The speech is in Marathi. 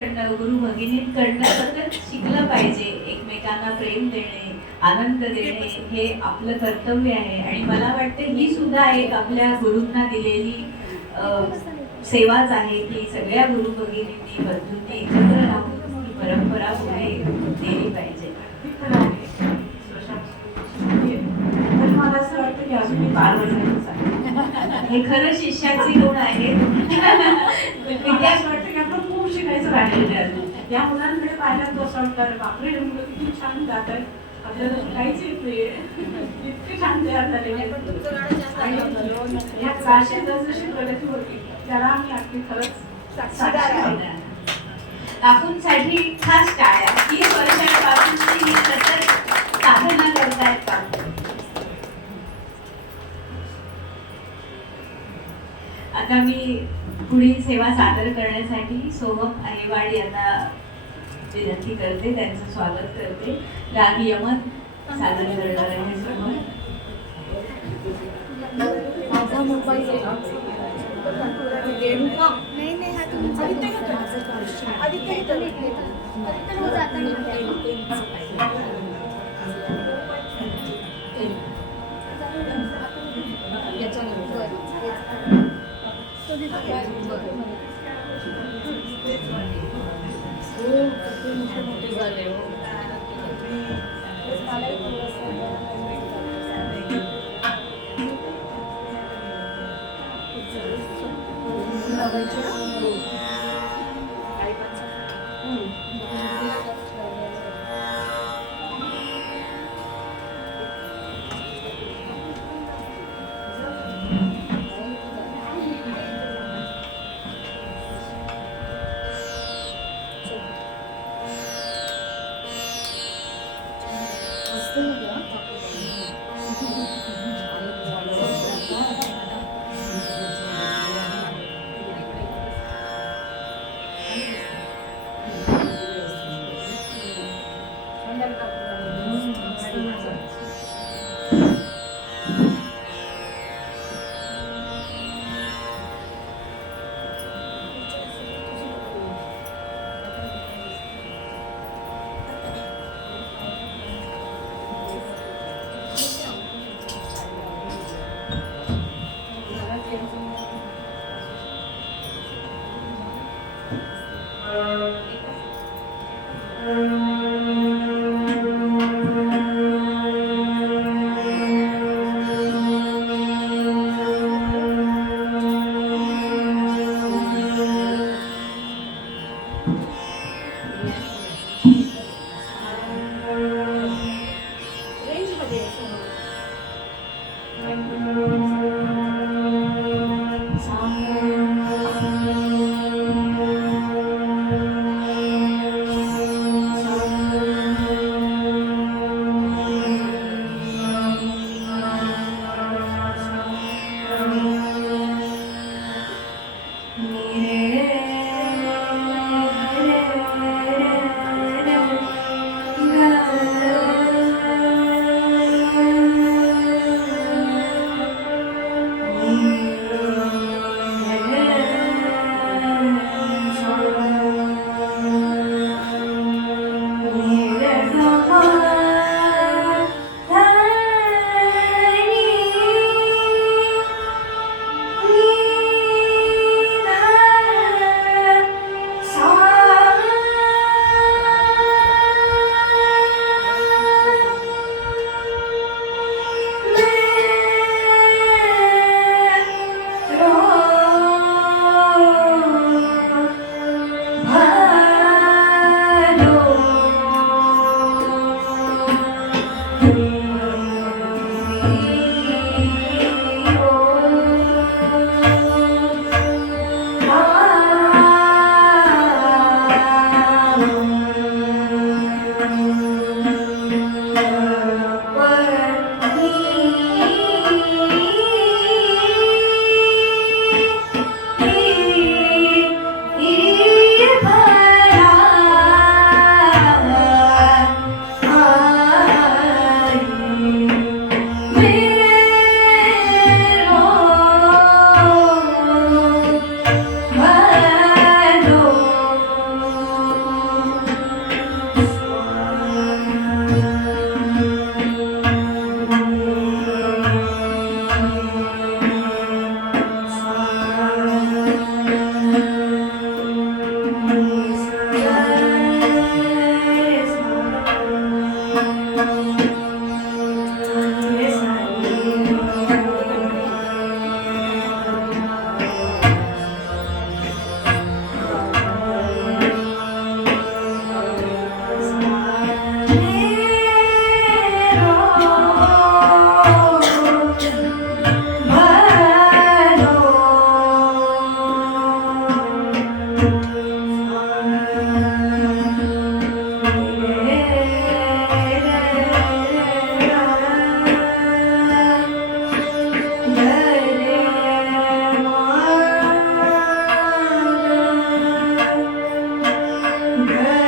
गुरु भगिनींकडनं सतत शिकलं पाहिजे. एकमेकांना प्रेम देणे, आनंद देणे हे आपलं कर्तव्य आहे. आणि मला वाटतं ही सुद्धा एक आपल्या गुरूंना दिलेली सेवाच आहे की सगळ्या गुरु भगिनींनी बंधूंनी एकत्र राहून ही परंपरा पुढे नेली पाहिजे. मला असं वाटतं की अजून 12 वर्षांचं आहे. हे खरं शिष्याचे गुण आहेत. मला असं वाटतं की आपलं खूप शिकायचं राहिलेलं आहे अजून. या मुलांकडे पाहिलं तर असं वाटतं बापरे, हे मुलं किती छान गात आहेत, आपल्याला शिकायचं येते, इतके छान तयार झाले. या क्लासची जशी प्रगती होती त्याला आम्ही अगदी खरंच साक्षीदार आहोत. काकूंसाठी खास टाळ्या. 30 वर्षांपासून ही सतत साधना करतायत काकू. आता मी पुढील सेवा सादर करण्यासाठी सोहम अहिवाड यांना विनंती करते, त्यांचं स्वागत करते. राग यमन सादर करणार आहे सोहम. माझा मोबाईल नाही हा तुमचा सुंदर